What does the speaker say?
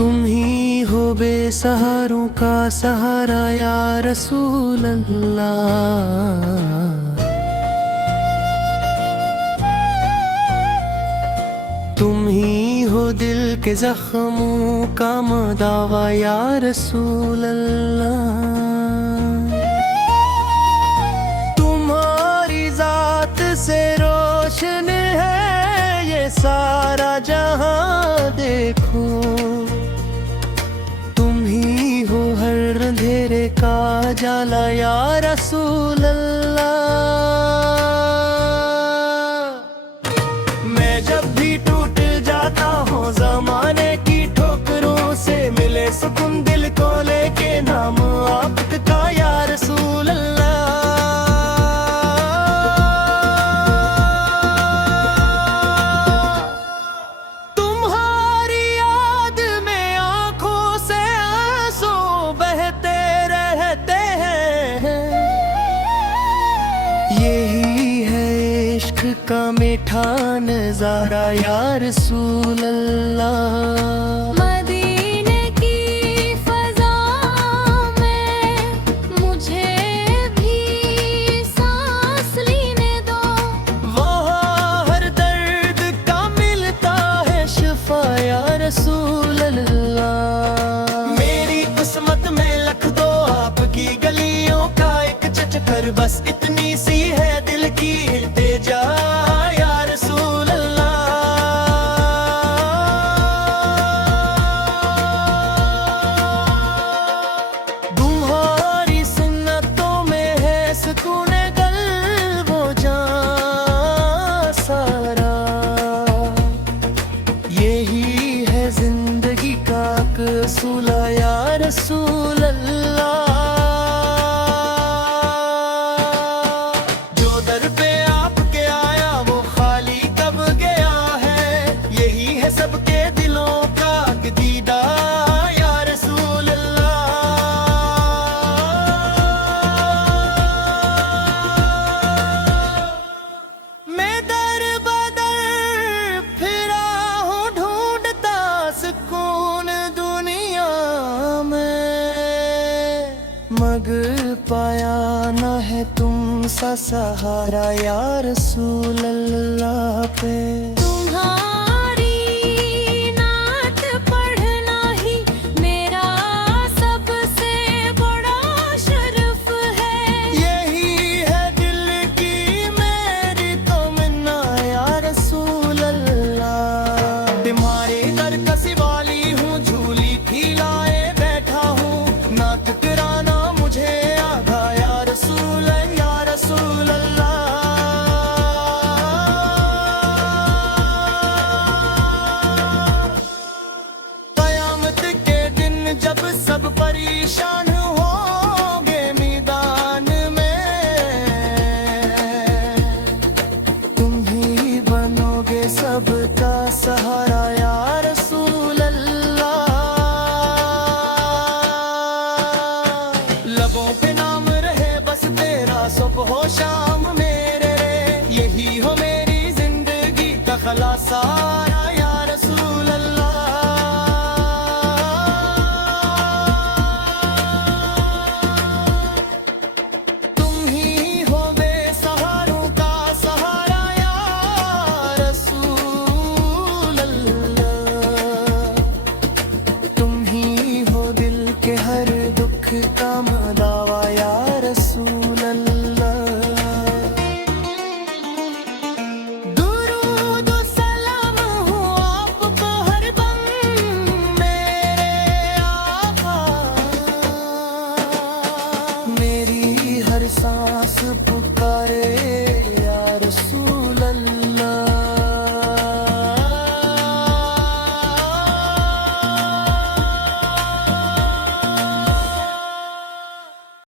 तुम ही हो बेसहारों का सहारा या रसूल अल्लाह। तुम ही हो दिल के जख्मों का मदावा या रसूल अल्लाह। तुम्हारी जात से रोशन है ये सारा जहां देखो। तुम ही हो हर अंधेरे का जाला या रसूल अल्लाह। मैं जब भी टूट जाता हूँ ज़माने की ठोकरों से, मिले सुकून दिल को लेके नाम आपका या रसूल अल्लाह। तुम्हारी याद में आंखों से आंसू बहते रहते हैं। यही है इश्क का मीठा नज़ारा या रसूल अल्लाह। मदीने की फ़ज़ा में मुझे भी सांस लेने दो। वहाँ हर दर्द का मिलता है शिफा या रसूल अल्लाह। मेरी किस्मत में लिख दो आपकी गलियों का एक चक्कर, बस इतनी सी है दिल की इल्तिजा या रसूल अल्लाह। तुम्हारी सुन्नतों में है सुकून क़ल्ब व जान सारा। यही है जिंदगी का असूल या रसूल अल्लाह। जो दर पे आपके आया वो खाली कब गया है। यही है सबके दिलों का अक़ीदा या रसूल अल्लाह। मैं दर बदर फिरा हूँ ढूंढता सुकून दुनिया में, मगर पाया न है तुम सा सहारा या रसूल अल्लाह पे। तुम्हारी नात पढ़ना ही मेरा सबसे बड़ा शर्फ है। यही है दिल की मेरी तमन्ना या रसूल अल्लाह। तुम्हारे दर का सिवाली हूँ, झूली खिलाए बैठा हूँ, ना ठुकराना मुझे आगा या रसूल अल्लाह। क़यामत के दिन जब सब परेशान होंगे मैदान में, तुम ही बनोगे सबका सहारा या रसूल अल्लाह। लबों पे नाम रहे बस तेरा सुबह हो शाम मेरे रे। यही हो मेरी जिंदगी का खलासा या रसूल अल्लाह। तुम ही हो बेसहारों का सहारा या रसूल अल्लाह। तुम ही हो दिल के हर दुख का